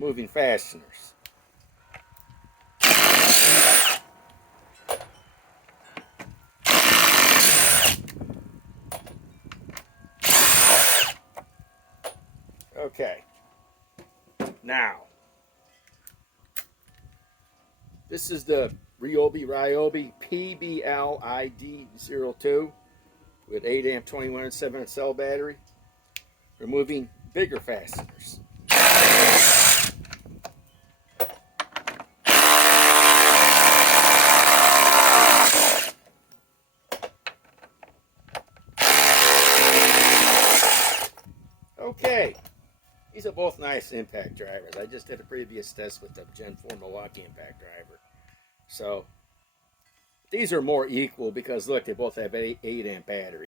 moving fasteners. Okay, now this is the RYOBI PSBIW25 with 8 amp 21-7 cell battery. Removing bigger fasteners. Okay, these are both nice impact drivers. I just did a previous test with the Gen 4 Milwaukee impact driver. So these are more equal because look, they both have 8 amp batteries.